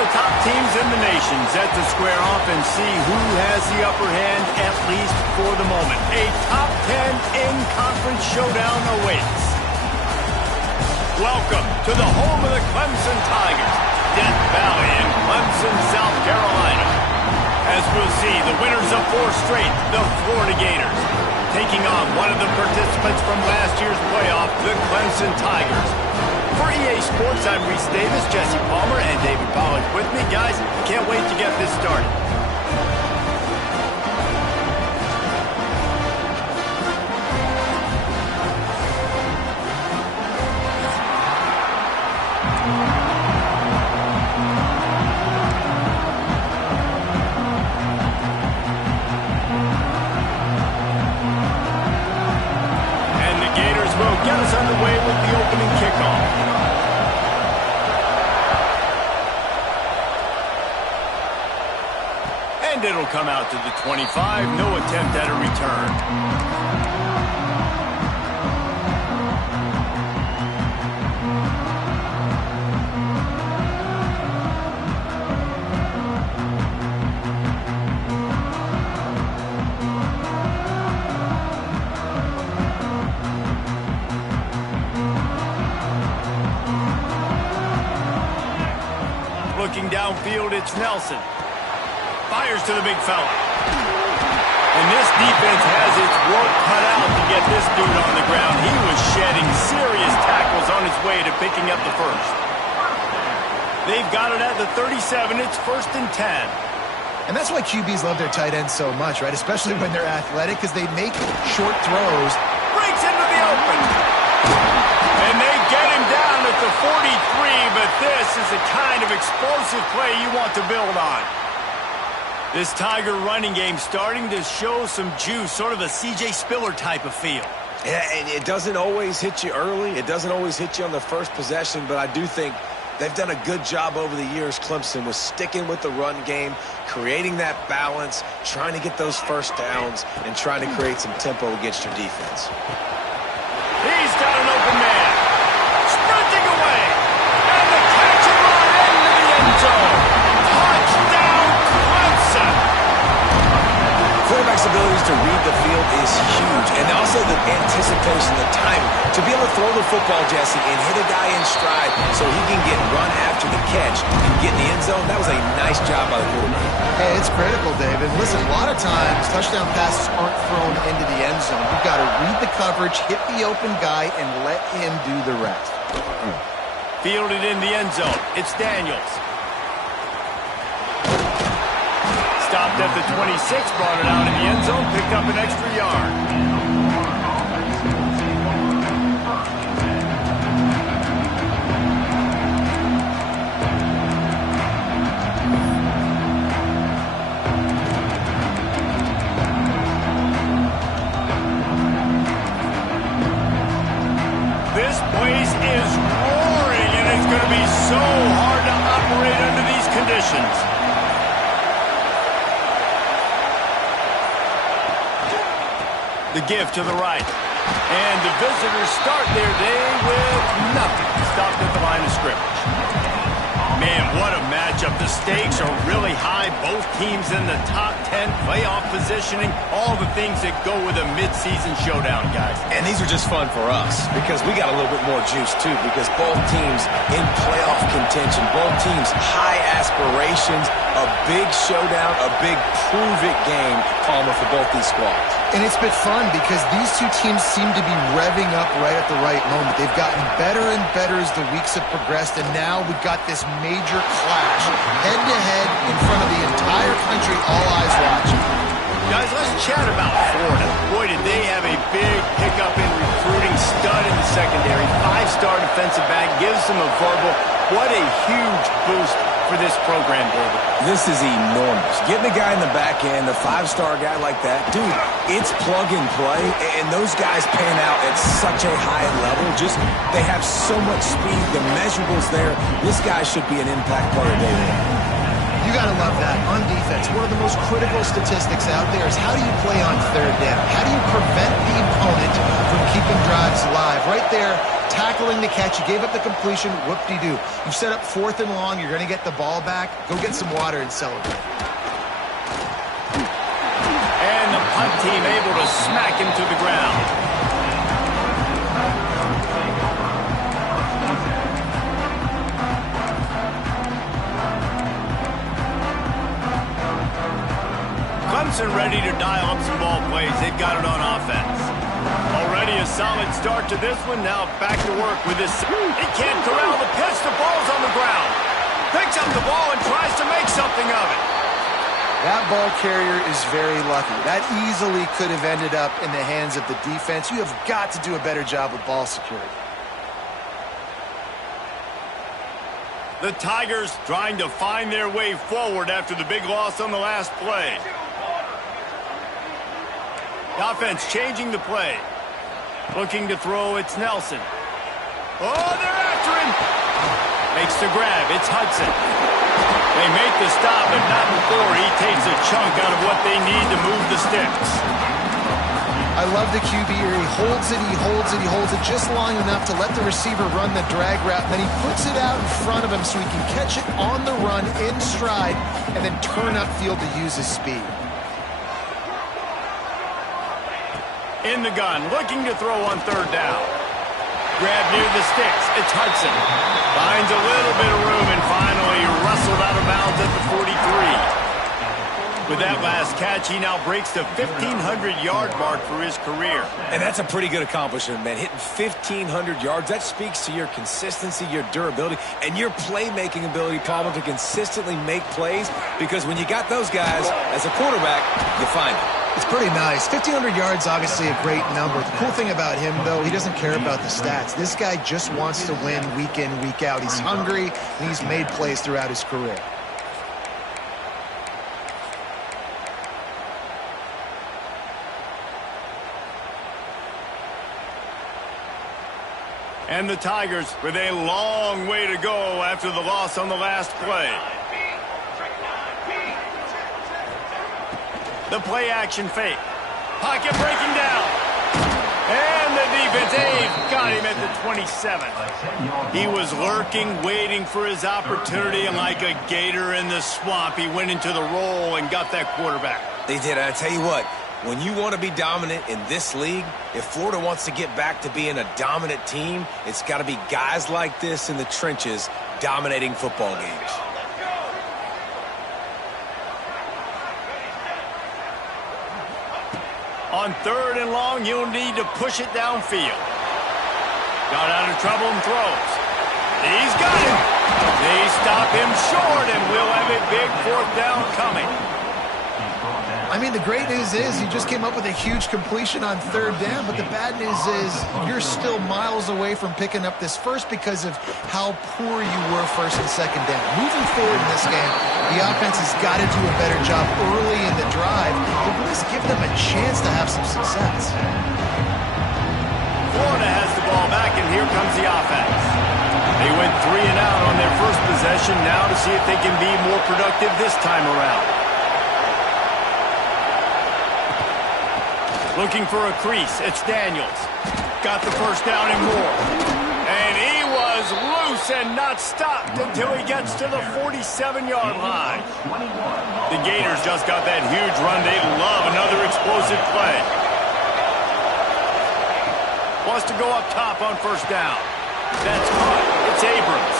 the top teams in the nation set to square off and see who has the upper hand, at least for the moment. A top 10 in-conference showdown awaits. Welcome to the home of the Clemson Tigers, Death Valley in Clemson, South Carolina. As we'll see, the winners of 4 straight, the Florida Gators, taking on one of the participants from last year's playoff, the Clemson Tigers. For EA Sports, I'm Reese Davis, Jesse Palmer, and David Pollack with me. Guys, can't wait to get this started. And the Gators will get us underway with the opening kickoff. And it'll come out to the 25. No attempt at a return. Looking downfield, it's Nelson. Fires to the big fella. And this defense has its work cut out to get this dude on the ground. He was shedding serious tackles on his way to picking up the first. They've got it at the 37. It's 1st and 10. And that's why QBs love their tight ends so much, right? Especially when they're athletic, because they make short throws. Breaks into the open. And they get him down at the 43, but this is the kind of explosive play you want to build on. This Tiger running game starting to show some juice, sort of a C.J. Spiller type of feel. Yeah, and it doesn't always hit you early. It doesn't always hit you on the first possession, but I do think they've done a good job over the years, Clemson, with sticking with the run game, creating that balance, trying to get those first downs, and trying to create some tempo against your defense. He's got an open man. Sprinting away. And the catch and run into the end zone. Touchdown, Clemson. Quarterback's abilities to read the field is huge, and also the anticipation, the timing. To be able to throw the football, Jesse, and hit a guy in stride so he can get run after the catch and get in the end zone, that was a nice job by the quarterback. Hey, it's critical, David. Listen, a lot of times touchdown passes aren't thrown into the end zone. You've got to read the coverage, hit the open guy, and let him do the rest. Fielded in the end zone. It's Daniels. Stopped at the 26, brought it out in the end zone, picked up an extra yard. This place is roaring, and it's going to be so hard to operate under these conditions. The give to the right. And the visitors start their day with nothing. Stopped at the line of scrimmage. Man, what a matchup. The stakes are really high. Both teams in the top 10, playoff positioning, all the things that go with a midseason showdown, guys. And these are just fun for us because we got a little bit more juice, too, because both teams in playoff contention, both teams high aspirations, a big showdown, a big prove-it game, Palmer, for both these squads. And it's been fun because these two teams seem to be revving up right at the right moment. They've gotten better and better as the weeks have progressed, and now we've got this major clash, head-to-head in front of the entire country, all eyes watching. Guys, let's chat about Florida. Boy, did they have a big pickup in recruiting, stud in the secondary, 5-star defensive back, gives them a verbal. What a huge boost for this program, David. This is enormous. Getting a guy in the back end, a 5-star guy like that, dude, it's plug and play, and those guys pan out at such a high level. Just, they have so much speed, the measurables there. This guy should be an impact player, David. You got to love that. On defense, one of the most critical statistics out there is how do you play on third down? How do you prevent the opponent from keeping drives alive? Right there, tackling the catch. You gave up the completion. Whoop-de-doo. You've set up 4th and long. You're going to get the ball back. Go get some water and celebrate. And the punt team able to smack him to the ground. Clemson ready to dial up some ball plays. They've got it on offense. Already a solid start to this one. Now back to work with this. He can't corral the pitch. The ball's on the ground. Picks up the ball and tries to make something of it. That ball carrier is very lucky. That easily could have ended up in the hands of the defense. You have got to do a better job with ball security. The Tigers trying to find their way forward after the big loss on the last play. The offense changing the play. Looking to throw, it's Nelson. Oh, they're after him. Makes the grab, it's Hudson. They make the stop, but not before he takes a chunk out of what they need to move the sticks. I love the QB here. He holds it, he holds it, he holds it just long enough to let the receiver run the drag route, and then he puts it out in front of him so he can catch it on the run in stride and then turn upfield to use his speed. In the gun, looking to throw on 3rd down. Grab near the sticks, it's Hudson. Finds a little bit of room and finally wrestled out of bounds at the 43. With that last catch, he now breaks the 1,500-yard mark for his career. And that's a pretty good accomplishment, man. Hitting 1,500 yards, that speaks to your consistency, your durability, and your playmaking ability, Palmer, to consistently make plays, because when you got those guys as a quarterback, you find it. It's pretty nice. 1,500 yards, obviously a great number. The cool thing about him, though, he doesn't care about the stats. This guy just wants to win week in, week out. He's hungry, and he's made plays throughout his career. And the Tigers with a long way to go after the loss on the last play. The play action fake. Pocket breaking down. And the defense, they've got him at the 27. He was lurking, waiting for his opportunity, and like a gator in the swamp, he went into the roll and got that quarterback. They did. I tell you what, when you want to be dominant in this league, if Florida wants to get back to being a dominant team, it's got to be guys like this in the trenches dominating football games. On 3rd and long, you'll need to push it downfield. Got out of trouble and throws. He's got him. They stop him short, and we'll have a big 4th down coming. I mean, the great news is he just came up with a huge completion on 3rd down, but the bad news is you're still miles away from picking up this first because of how poor you were 1st and 2nd down. Moving forward in this game, the offense has got to do a better job early in the drive to at least give them a chance to have some success. Florida has the ball back, and here comes the offense. They went 3 and out on their first possession, now to see if they can be more productive this time around. Looking for a crease, it's Daniels. Got the 1st down and more. And he was loose and not stopped until he gets to the 47-yard line. The Gators just got that huge run. They love another explosive play. Wants to go up top on 1st down. That's caught. It's Abrams.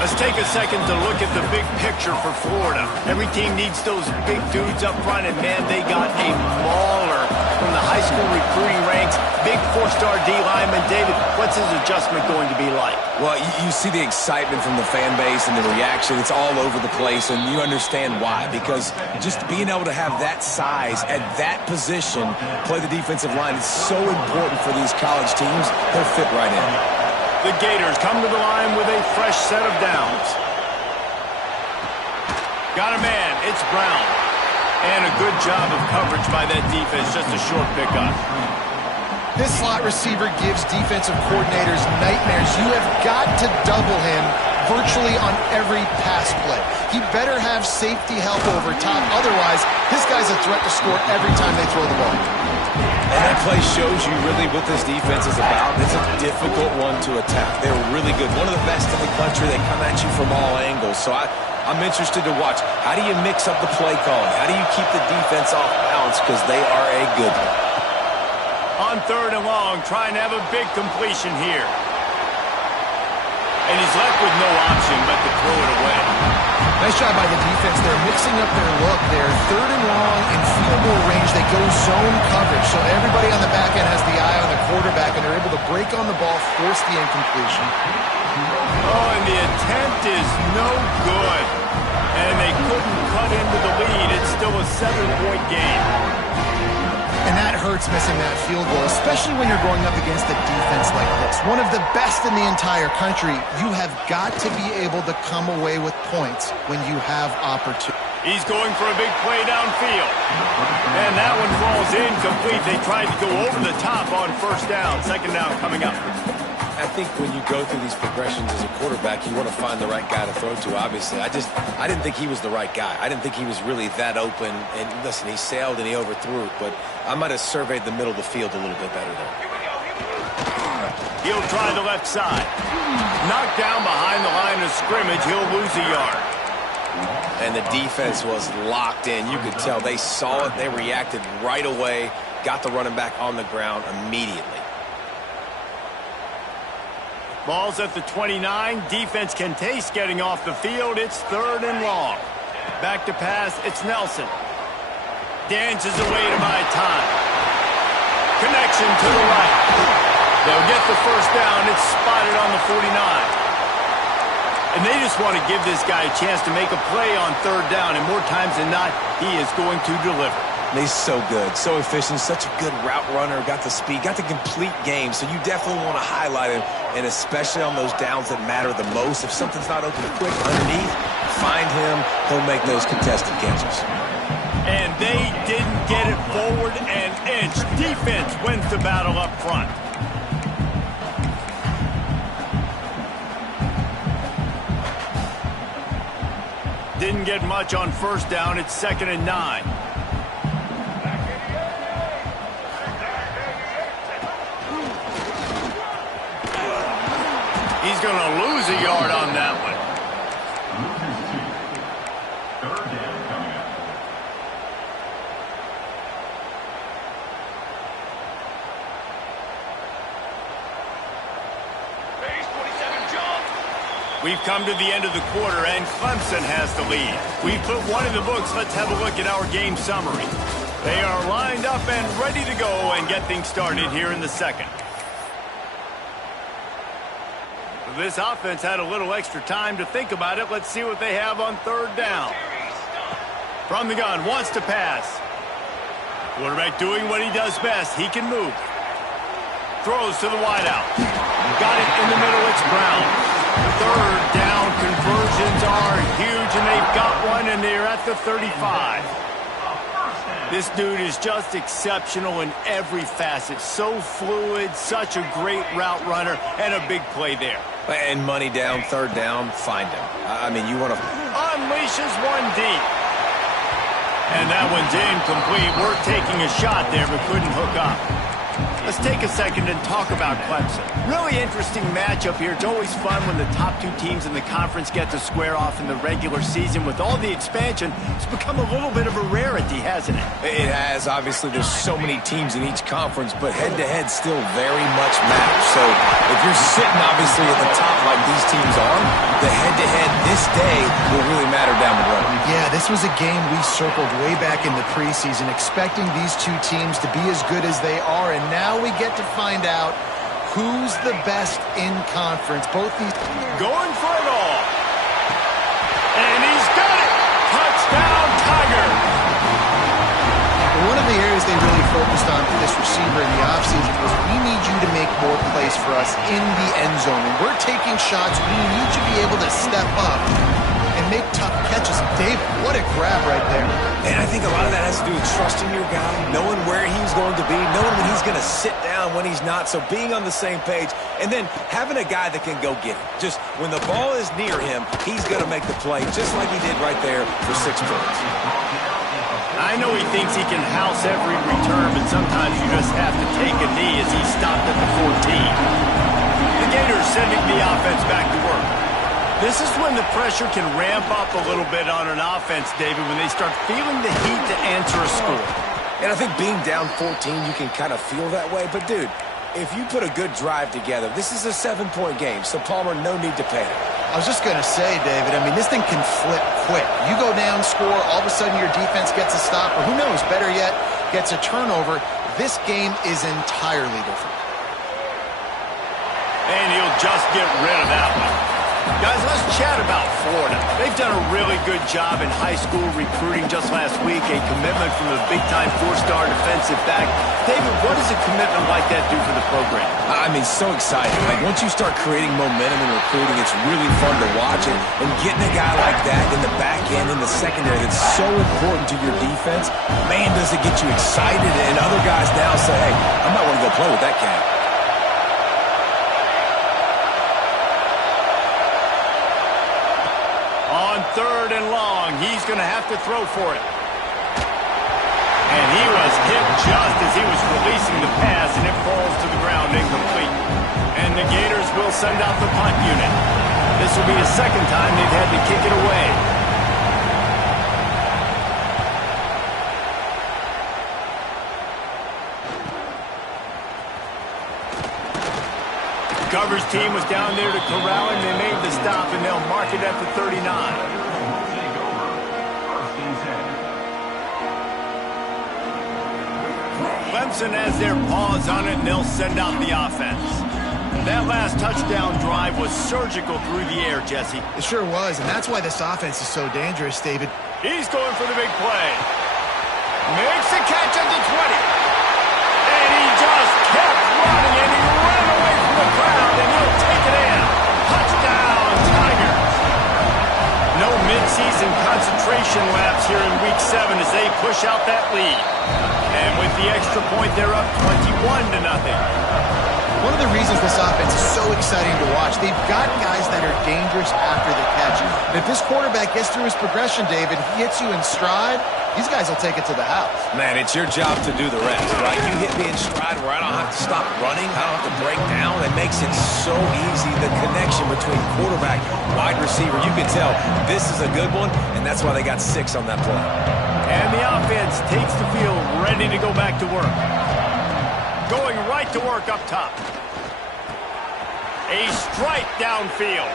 Let's take a second to look at the big picture for Florida. Every team needs those big dudes up front, and man, they got a mauler from the high school recruiting ranks. Big 4-star D lineman. David, what's his adjustment going to be like? Well, you see the excitement from the fan base and the reaction. It's all over the place, and you understand why. Because just being able to have that size at that position, play the defensive line, is so important for these college teams. They'll fit right in. The Gators come to the line with a fresh set of downs. Got a man, it's Brown. And a good job of coverage by that defense, just a short pickup. This slot receiver gives defensive coordinators nightmares. You have got to double him virtually on every pass play. He better have safety help over top. Otherwise, this guy's a threat to score every time they throw the ball. And that play shows you really what this defense is about. It's a difficult one to attack. They're really good. One of the best in the country. They come at you from all angles. So I'm interested to watch. How do you mix up the play calling? How do you keep the defense off balance? Because they are a good one. On 3rd and long, trying to have a big completion here. And he's left with no option but to throw it away. Nice job by the defense. They're mixing up their look there. 3rd and long in field goal range. They go zone coverage. So everybody on the back end has the eye on the quarterback, and they're able to break on the ball, force the incompletion. Oh, and the attempt is no good. And they couldn't cut into the lead. It's still a 7-point game. And that hurts missing that field goal, especially when you're going up against a defense like this. One of the best in the entire country. You have got to be able to come away with points when you have opportunity. He's going for a big play downfield. And that one falls incomplete. They tried to go over the top on 1st down. 2nd down coming up. I think when you go through these progressions as a quarterback, you want to find the right guy to throw to, obviously. I didn't think he was the right guy. I didn't think he was really that open. And listen, he sailed and he overthrew it, but I might have surveyed the middle of the field a little bit better there. He'll try the left side. Knocked down behind the line of scrimmage. He'll lose a yard. And the defense was locked in. You could tell they saw it. They reacted right away. Got the running back on the ground immediately. Ball's at the 29. Defense can taste getting off the field. It's 3rd and long. Back to pass. It's Nelson. Dances away to buy time. Connection to the right. They'll get the 1st down. It's spotted on the 49. And they just want to give this guy a chance to make a play on 3rd down. And more times than not, he is going to deliver. He's so good, so efficient, such a good route runner, got the speed, got the complete game, so you definitely want to highlight him, and especially on those downs that matter the most. If something's not open quick underneath, find him, he'll make those contested catches. And they didn't get it forward an inch. Defense wins the battle up front. Didn't get much on 1st down. It's 2nd and 9. He's going to lose a yard on that one. We've come to the end of the quarter, and Clemson has the lead. We've put one in the books. Let's have a look at our game summary. They are lined up and ready to go and get things started here in the 2nd. This offense had a little extra time to think about it. Let's see what they have on 3rd down. From the gun, wants to pass. Quarterback doing what he does best. He can move. Throws to the wideout. Got it in the middle. It's Brown. 3rd down conversions are huge, and they've got one, and they're at the 35. This dude is just exceptional in every facet. So fluid, such a great route runner, and a big play there. And money down, 3rd down, find him. I mean, you want to... Unleashes one deep. And that one's incomplete. We're taking a shot there, but couldn't hook up. Let's take a second and talk about Clemson. Really interesting matchup here. It's always fun when the top 2 teams in the conference get to square off in the regular season. With all the expansion, it's become a little bit of a rarity, hasn't it? It has. Obviously, there's so many teams in each conference, but head-to-head still very much matters. So if you're sitting, obviously, at the top like these teams are, the head-to-head this day will really matter down the road. Yeah, this was a game we circled way back in the preseason, expecting these 2 teams to be as good as they are, and now we get to find out who's the best in conference. Both these... Going for it all. And he's got it. Touchdown, Tiger. One of the areas they really focused on for this receiver in the offseason was we need you to make more plays for us in the end zone. When we're taking shots, we need you to be able to step up and make tough catches. David, what a grab right there. And I think a lot of that has to do with trusting your guy, knowing where he's going to be, knowing when he's going to sit down, when he's not, so being on the same page, and then having a guy that can go get it. Just when the ball is near him, he's going to make the play, just like he did right there for 6 points. I know he thinks he can house every return, but sometimes you just have to take a knee as he stopped at the 14. The Gators sending the offense back to work. This is when the pressure can ramp up a little bit on an offense, David, when they start feeling the heat to answer a score. And I think being down 14, you can kind of feel that way. But, dude, if you put a good drive together, this is a 7-point game, so Palmer, no need to panic. I was just going to say, David, I mean, this thing can flip quick. You go down, score, all of a sudden your defense gets a stop, or who knows, better yet, gets a turnover. This game is entirely different. And he'll just get rid of that one. Guys, let's chat about Florida. They've done a really good job in high school recruiting just last week, a commitment from a big-time 4-star defensive back. David, what does a commitment like that do for the program? I mean, so exciting. Like, once you start creating momentum in recruiting, it's really fun to watch it. And getting a guy like that in the back end, in the secondary, that's so important to your defense, man, does it get you excited. And other guys now say, hey, I might want to go play with that cat. On 3rd and long, he's going to have to throw for it. And he was hit just as he was releasing the pass, and it falls to the ground incomplete. And the Gators will send out the punt unit. This will be the second time they've had to kick it away. Coverage team was down there to corral him. They made the stop, and they'll mark it at the 39. Clemson has their paws on it, and they'll send out the offense. That last touchdown drive was surgical through the air, Jesse. It sure was, and that's why this offense is so dangerous, David. He's going for the big play. Makes the catch at the 20. And he just kept running, and he ran away from the crowd, and he'll take it in. Touchdown, Tigers. No midseason concentration laps here in Week 7 as they push out that lead. And with the extra point, they're up 21-0. One of the reasons this offense is so exciting to watch, they've got guys that are dangerous after the catch. And if this quarterback gets through his progression, David, he hits you in stride, these guys will take it to the house. Man, it's your job to do the rest, right? You hit me in stride where I don't have to stop running, I don't have to break down. It makes it so easy, the connection between quarterback and wide receiver. You can tell this is a good one, and that's why they got 6 on that play. And the offense takes the field, ready to go back to work. Going right to work up top. A strike downfield.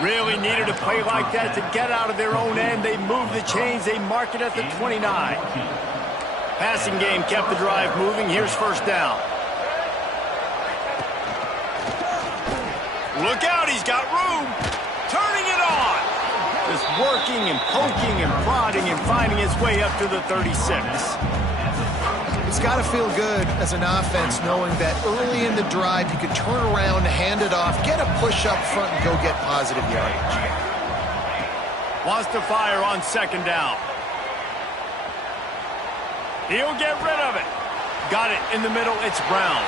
Really needed a play like that to get out of their own end. They move the chains. They mark it at the 29. Passing game kept the drive moving. Here's first down. Look out. He's got room. Turning it on. Just working and poking and prodding and finding his way up to the 36. It's got to feel good as an offense knowing that early in the drive you can turn around, hand it off, get a push up front, and go get positive yardage. Wants to fire on 2nd down. He'll get rid of it. Got it in the middle. It's Brown.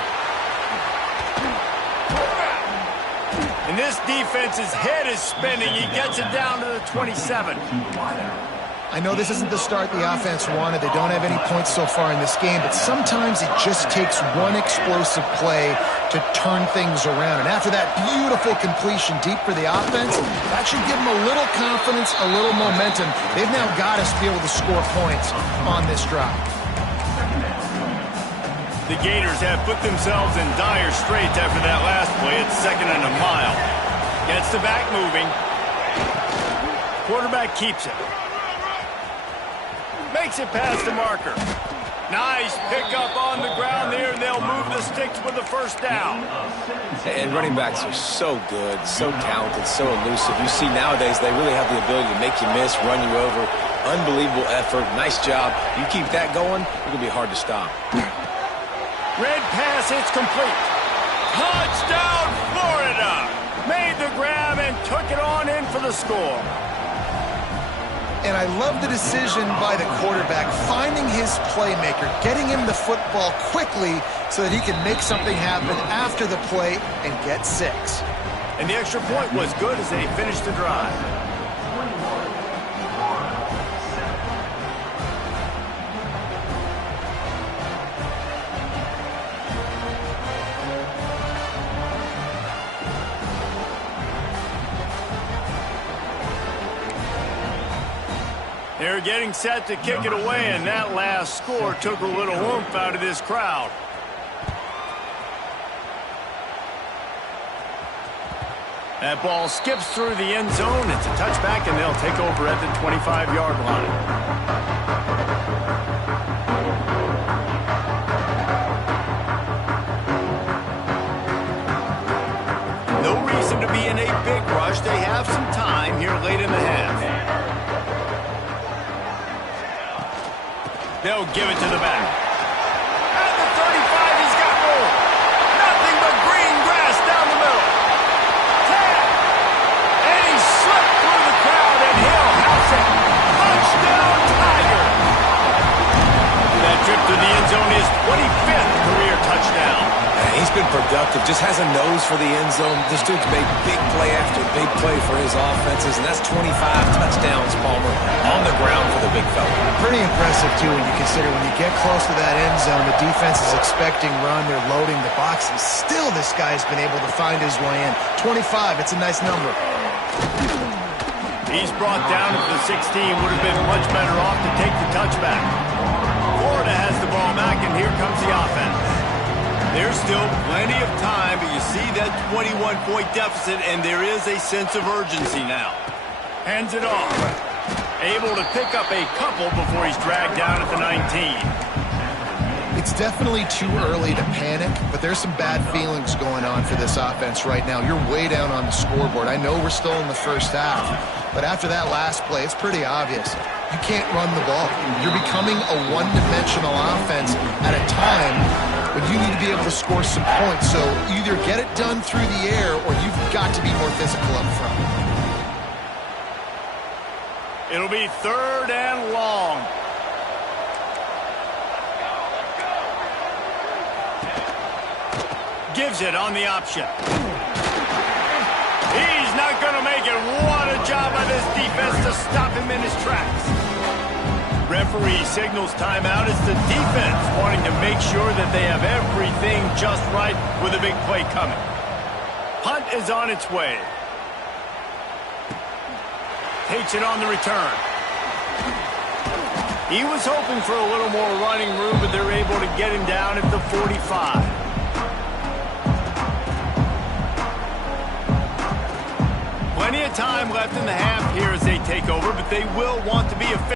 And this defense's head is spinning. He gets it down to the 27. I know this isn't the start the offense wanted. They don't have any points so far in this game, but sometimes it just takes one explosive play to turn things around. And after that beautiful completion deep for the offense, that should give them a little confidence, a little momentum. They've now got to be able to score points on this drive. The Gators have put themselves in dire straits after that last play. It's 2nd and a mile. Gets the back moving. Quarterback keeps it. Makes it past the marker. Nice pickup on the ground there, and they'll move the sticks with the first down. And running backs are so good, so talented, so elusive. You see nowadays they really have the ability to make you miss, run you over. Unbelievable effort. Nice job. You keep that going, it's going to be hard to stop. Red pass, it's complete. Touchdown, Florida! Made the grab and took it on in for the score. And I love the decision by the quarterback, finding his playmaker, getting him the football quickly so that he can make something happen after the play and get 6. And the extra point was good as they finished the drive. They're getting set to kick it away, and that last score took a little oomph out of this crowd. That ball skips through the end zone. It's a touchback, and they'll take over at the 25-yard line. No reason to be in a big rush. They have some time here late in the half. They'll give it to the back. At the 35, he's got more. Nothing but green grass down the middle. 10. And he slipped through the crowd, and he'll house it. Touchdown, Tiger. That trip to the end zone is 25th career touchdown. He's been productive, just has a nose for the end zone. This dude's made big play after big play for his offenses, and that's 25 touchdowns, Palmer, on the ground for the big fella. Pretty impressive, too, when you consider when you get close to that end zone, the defense is expecting run, they're loading the box, and still this guy's been able to find his way in. 25, it's a nice number. He's brought down at the 16, would have been much better off to take the touchback. Florida has the ball back, and here comes the offense. There's still plenty of time, but you see that 21-point deficit, and there is a sense of urgency now. Hands it off. Able to pick up a couple before he's dragged down at the 19. It's definitely too early to panic, but there's some bad feelings going on for this offense right now. You're way down on the scoreboard. I know we're still in the first half, but after that last play, it's pretty obvious. You can't run the ball. You're becoming a one-dimensional offense at a time when you need to be able to score some points. So either get it done through the air or you've got to be more physical up front. It'll be 3rd and long. Gives it on the option. He's not going to make it. What a job by this defense to stop him in his tracks. Referee signals timeout. It's the defense wanting to make sure that they have everything just right with a big play coming. Punt is on its way. Takes it on the return. He was hoping for a little more running room, but they're able to get him down at the 45. Plenty of time left in the half here as they take over, but they will want to be efficient.